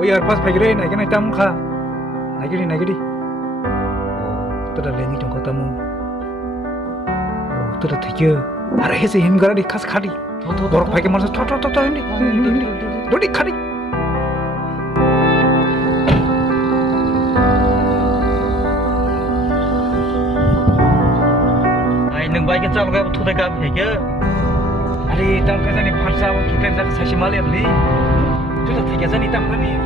Oye, al pas pagire na kena tamu kha. Nagiri. Tada lengi jong kata mu. Tada thikya. Are hese him gara di khas khadi. Borok pagi marsa to hindi. Dodi khadi. Ai nang bai ke chal ga thudai ka pheke. Are tam ka jani pharsa wa tutem ja sashi male amli. Tada thikya jani tam gani.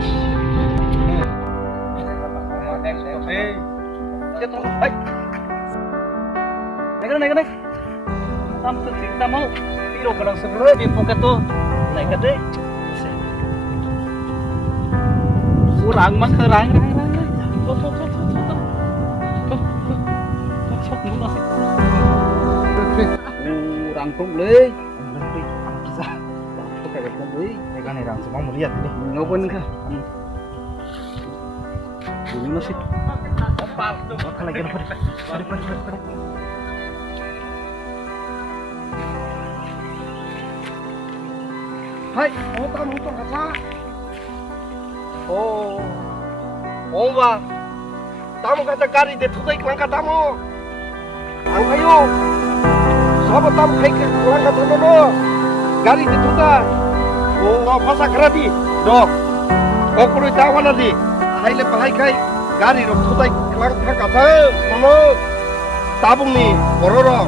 Naik. Tam tu kita mau piro kadang sebelum di poket tu naik gede. Kurang mah kerang. Tuh. Sok mulu sih. Kurang pun boleh. Bisa. Pakai pun boleh. Kan orang semua melihat ini. Ngapain kah? Ini masih. Bakal lagi apa? Pada. Hai, kamu tuh kata. Ba. Tamu kata kari de thudai langka tamu. Ang ayo. Sabo tamu kai ke langka tamu no. Gari de thuda. Phasa karati. Do. Okuru tawana di. Haile palai kai gari ro thudai langka kata. Mono. Tabung ni bororo.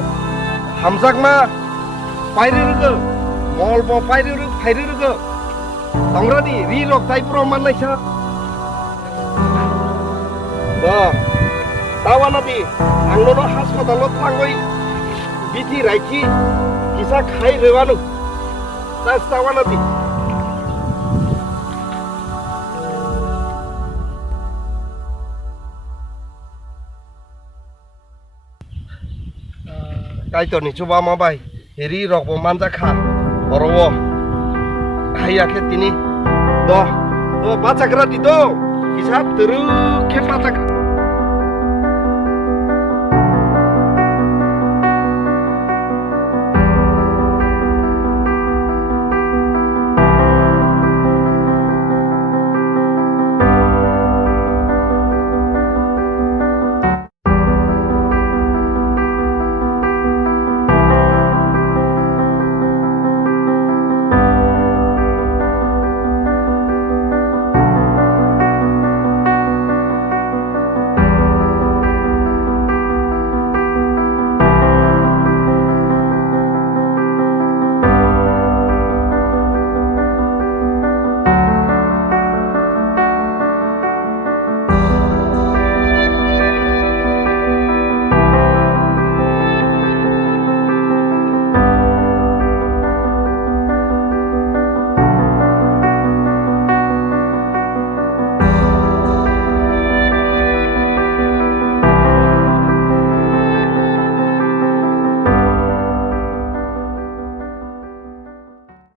Hamzak ma. Pairi rugo. Mall bo pairi rugo. Tangra di ri rok tai pro man naisa. Dah, tawa nanti, anglo no hospital lo tangoi, biti raiki, kisah khai rewanu, tas tawa nanti. Kaito ni coba mabai, heri rok bo manja kha, orowo, hai akhir tini, doh baca kerat itu. Kisah terus ke patak.